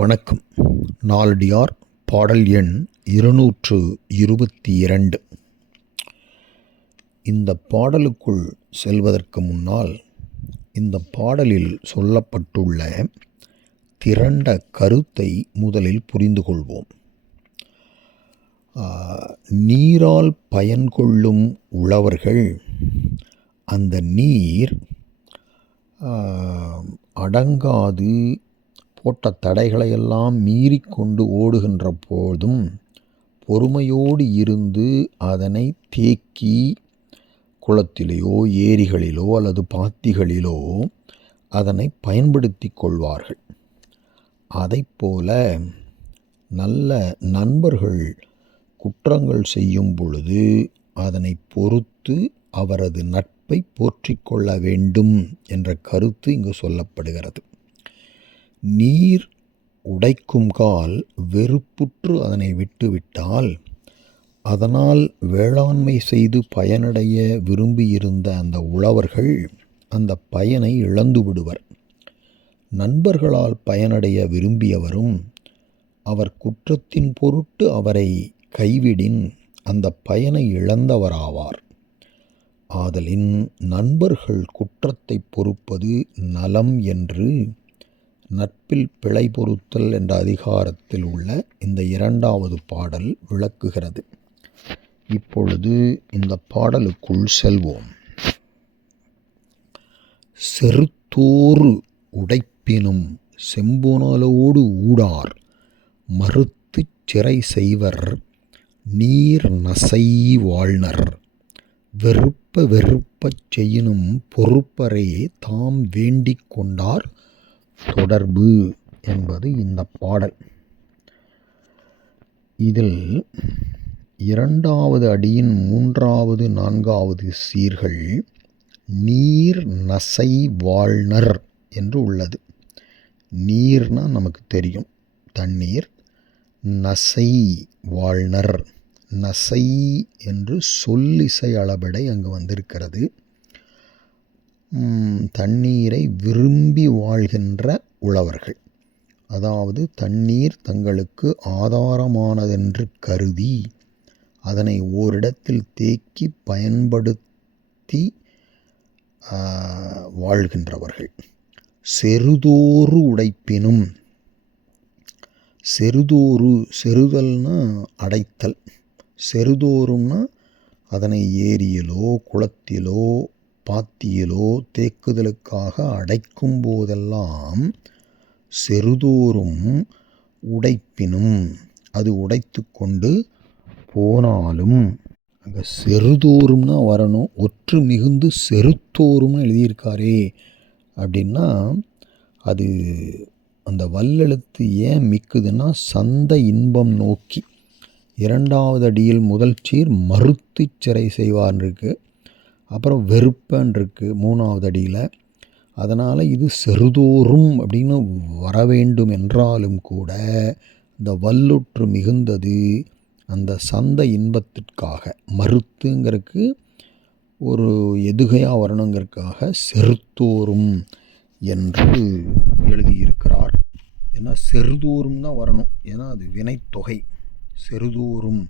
வணக்கம். நாலடியார் பாடல் எண் 222. இந்த பாடலுக்குள் செல்வதற்கு முன்னால் இந்த பாடலில் சொல்லப்பட்டுள்ள திரண்ட கருத்தை முதலில் புரிந்து கொள்வோம். நீரால் பயன் கொள்ளும் உழவர்கள் அந்த நீர் அடங்காது போட்ட தடைகளையெல்லாம் மீறிக்கொண்டு ஓடுகின்ற போதும் பொறுமையோடு இருந்து அதனை தேக்கி குளத்திலேயோ ஏரிகளிலோ அல்லது பாத்திகளிலோ அதனை பயன்படுத்தி கொள்வார்கள். அதைப்போல நல்ல நண்பர்கள் குற்றங்கள் செய்யும் பொழுது அதனை பொறுத்து அவரது நட்பை போற்றிக்கொள்ள வேண்டும் என்ற கருத்து இங்கு சொல்லப்படுகிறது. நீர் உடைக்கும் கால் வெறுப்புற்று அதனை விட்டுவிட்டால் அதனால் வேளாண்மை செய்து பயனடைய விரும்பியிருந்த அந்த உழவர்கள் அந்த பயனை இழந்து விடுவர். நண்பர்களால் பயனடைய விரும்பியவரும் அவர் குற்றத்தின் பொருட்டு அவரை கைவிடின் அந்த பயனை இழந்தவராவார். ஆதலின் நண்பர்கள் குற்றத்தை பொறுப்பது நலம் என்று நட்பில் பிழை பொறுத்தல் என்ற அதிகாரத்தில் உள்ள இந்த 2வது பாடல் விளக்குகிறது. இப்பொழுது இந்த பாடலுக்குள் செல்வோம். செறுத்தோறு உடைப்பினும் செம்புணலோடு ஊடார் மறுத்துச் சிறை செய்வர் நீர் நசை வாழ்னர் வெறுப்பச் செய்யினும் பொறுப்பரே தாம் வேண்டிக் கொண்டார் தொடர்பு என்பது இந்த பாடல். இதில் 2வது அடியின் 3வது 4வது சீர்கள் நீர் நசை வாழ்னர் என்று உள்ளது. நீர்னா நமக்கு தெரியும் தண்ணீர். நசை வாழ்னர், நசை என்று சொல்லிசை அளபடை அங்கு வந்திருக்கிறது. தண்ணீரை விரும்பி வாழ்கின்ற உழவர்கள், அதாவது தண்ணீர் தங்களுக்கு ஆதாரமானதென்று கருதி அதனை ஓரிடத்தில் தேக்கி பயன்படுத்தி வாழ்கின்றவர்கள். செறுதோறு உடைப்பினும், செறுதோறு செறுதல்னா அடைத்தல், செறுதோறும்னா அதனை ஏரியிலோ குளத்திலோ பாத்தியிலோ தேக்குதலுக்காக அடைக்கும் போதெல்லாம் செறுதோறும் உடைப்பினும் அது உடைத்து கொண்டு போனாலும். அங்கே செறுதோறும்னா வரணும். ஒற்று மிகுந்து செறுத்தோறும்னு எழுதியிருக்காரே அப்படின்னா அது அந்த வல்லெழுத்து ஏன் மிக்குதுன்னா சந்த இன்பம் நோக்கி. 2வது அடியில் முதல் சீர் மறுத்து சிறை செய்வார்னு இருக்கு, அப்புறம் வெறுப்பன் இருக்கு 3வது அடியில். அதனால் இது செறுதோறும் அப்படின்னு வர வேண்டும் என்றாலும் கூட இந்த வல்லுற்று மிகுந்தது அந்த சந்த இன்பத்திற்காக மறுத்துங்கிறதுக்கு ஒரு எதுகையாக வரணுங்கிறதுக்காக செறுத்தோறும் என்று எழுதியிருக்கிறார். ஏன்னா செறுதோறும் தான் வரணும், ஏன்னா அது வினைத்தொகை. செறுதோறும்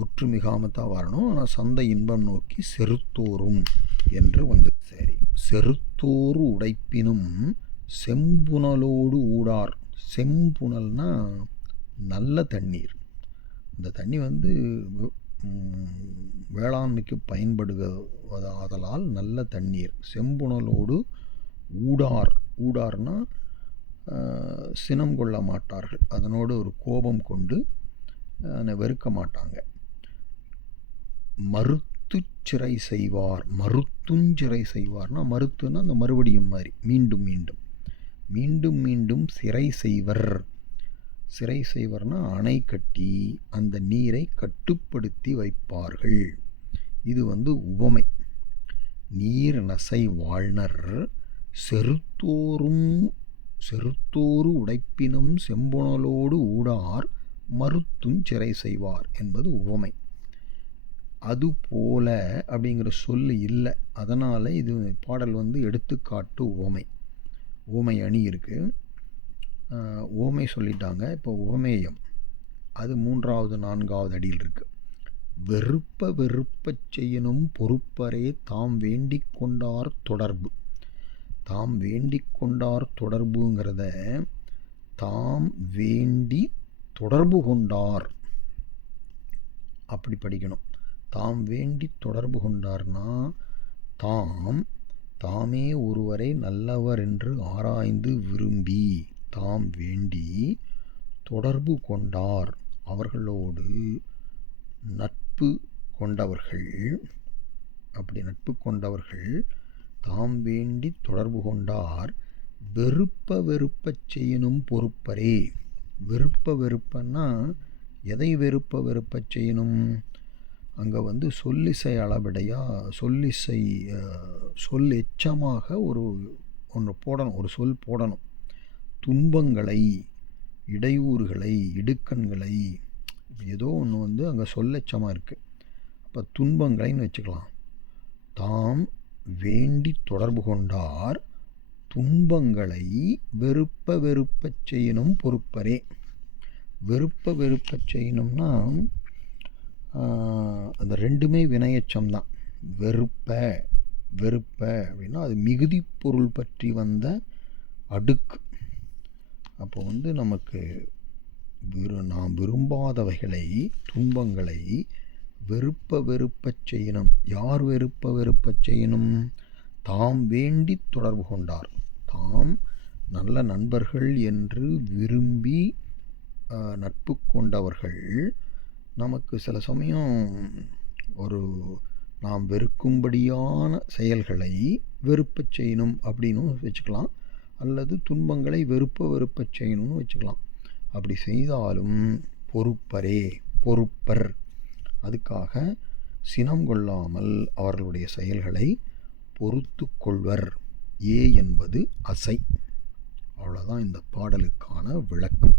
ஒற்று மிகாமல் தான் வரணும். ஆனால் சந்த இன்பம் நோக்கி செறுத்தோறும் என்று வந்து சரி. செறுத்தோறு உடைப்பினும் செம்புணலோடு ஊடார். செம்புணல்னா நல்ல தண்ணீர். இந்த தண்ணி வேளாண்மைக்கு பயன்படுவதாதலால் நல்ல தண்ணீர். செம்புணலோடு ஊடார், ஊடார்னா சினம் கொள்ள மாட்டார்கள், அதனோடு ஒரு கோபம் கொண்டு வெறுக்க மாட்டாங்க. மறுத்துச்சிறை செய்வார், மறுத்துஞ்சிறை செய்வார்னா மறுத்துன்னா அந்த மறுபடியும் மாதிரி மீண்டும் மீண்டும் மீண்டும் மீண்டும் சிறை செய்வர். சிறை செய்வர்னா அணை கட்டி அந்த நீரை கட்டுப்படுத்தி வைப்பார்கள். இது உவமை. நீர் நசை வாழ்னர் செறுத்தோறு உடைப்பினும் செம்புணலோடு ஊடார் மறுத்தும் சிறை செய்வார் என்பது உவமை. அதுபோல அப்படிங்கிற சொல்லு இல்லை, அதனால் இது பாடல் எடுத்துக்காட்டு உவமை. உவமை அணி இருக்குது. உவமை சொல்லிட்டாங்க. இப்போ உவமேயம் அது 3வது 4வது அடியில் இருக்குது. வெறுப்ப வெறுப்பச் செய்யணும் பொறுப்பரே தாம் வேண்டிக் கொண்டார் தொடர்பு. தாம் வேண்டிக் கொண்டார் தொடர்புங்கிறத தாம் வேண்டி தொடர்பு கொண்டார் அப்படி படிக்கணும். தாம் வேண்டி தொடர்பு கொண்டார்னா தாமே ஒருவரை நல்லவர் என்று ஆராய்ந்து விரும்பி தாம் வேண்டி தொடர்பு கொண்டார், அவர்களோடு நட்பு கொண்டவர்கள். அப்படி நட்பு கொண்டவர்கள் தாம் வேண்டி தொடர்பு கொண்டார் வெறுப்ப வெறுப்பச் செய்யணும் பொறுப்பரே. வெறுப்ப வெறுப்பன்னா எதை வெறுப்ப வெறுப்பச் செய்யணும்? அங்கே சொல்லிசை அளபடையாக சொல் எச்சமாக ஒன்று போடணும், ஒரு சொல் போடணும். துன்பங்களை, இடையூறுகளை, இடுக்கண்களை, ஏதோ ஒன்று அங்கே சொல்லெச்சமாக இருக்குது. அப்போ துன்பங்களைன்னு வச்சுக்கலாம். தாம் வேண்டி தொடர்பு கொண்டார் துன்பங்களை வெறுப்ப வெறுப்பச் செய்யணும் பொறுப்பரே. வெறுப்ப வெறுப்பச் செய்யணும்னா அந்த ரெண்டுமே வினையச்சம் தான். வெறுப்ப அப்படின்னா அது மிகுதி பொருள் பற்றி வந்த அடுக்கு. அப்போ நமக்கு நாம் விரும்பாதவைகளை, துன்பங்களை வெறுப்ப வெறுப்பச் செய்யணும். யார் வெறுப்ப வெறுப்பச் செய்யணும்? தாம் வேண்டி தொடர்பு கொண்டார். தாம் நல்ல நண்பர்கள் என்று விரும்பி நட்பு கொண்டவர்கள் நமக்கு சில சமயம் நாம் வெறுக்கும்படியான செயல்களை வெறுப்பச் செய்யணும் அப்படின்னு வச்சுக்கலாம். அல்லது துன்பங்களை வெறுப்பச் செய்யணும்னு வச்சுக்கலாம். அப்படி செய்தாலும் பொறுப்பர். அதுக்காக சினம் கொள்ளாமல் அவர்களுடைய செயல்களை பொறுத்து கொள்வர். என்பது அசை. அவ்வளோதான் இந்த பாடலுக்கான விளக்கம்.